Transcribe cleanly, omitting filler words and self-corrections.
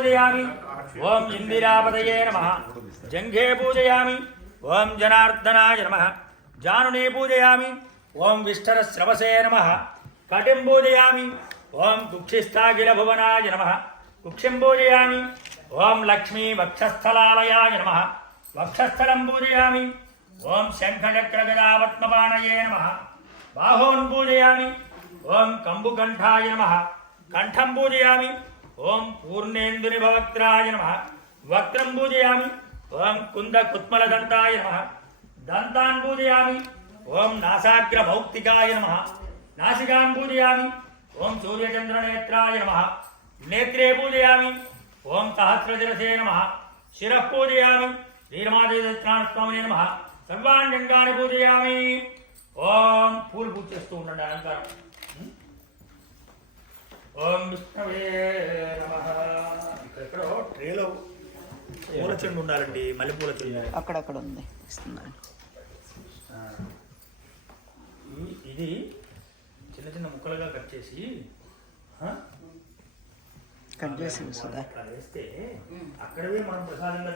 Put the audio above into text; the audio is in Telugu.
पूजयामि ओम इंदिरापतये नमः जंघे पूजयामि ओम जनार्दनाय नमः जानुने पूजयामि ओम विष्ठरस्रवसे नमः कटिं पूजयामि ओम कुक्षिस्थाखिलभुवनाय नमः कुक्षिं पूजयामि ओम लक्ष्मी वक्षस्थलालयाय नमः वक्षस्थलं पूजयामि ओम शंखचक्रगदापद्मपाणये नमः बाहोन् पूजयामि ओम कंबुकंठाय नमः कंठं पूजयामि ओम पूर्णेन्दुनिभवक्त्राय नमः वक्त्रं पूजयामि ओम कुन्दकुत्मलदन्ताय नमः दन्तान् पूजयामि ओम नासाग्रभौक्तिकाय नमः नासिकां पूजयामि ओम सूर्यचन्द्रनेत्राय नमः नेत्रे पूजयामि ओम सहस्रशिरसे नमः शिरः पूजयामि वीरमादेवत्राणस्वामिने नमः सर्वाण्यङ्गानि पूजयामि ओम फूल पूजयस्तु ఉండండి అలంకారం ఓం విష్ణవే నమః ఇక్కడ ట్రేలో పూల చెండు ఉండాలండి మల్లెపూల చెండు అక్కడక్కడ ఉంది ఇస్తున్నాను ఇది చిన్న చిన్న ముక్కలుగా కట్ చేసి సుధా వేస్తే అక్కడవే మనం ప్రసాదంగా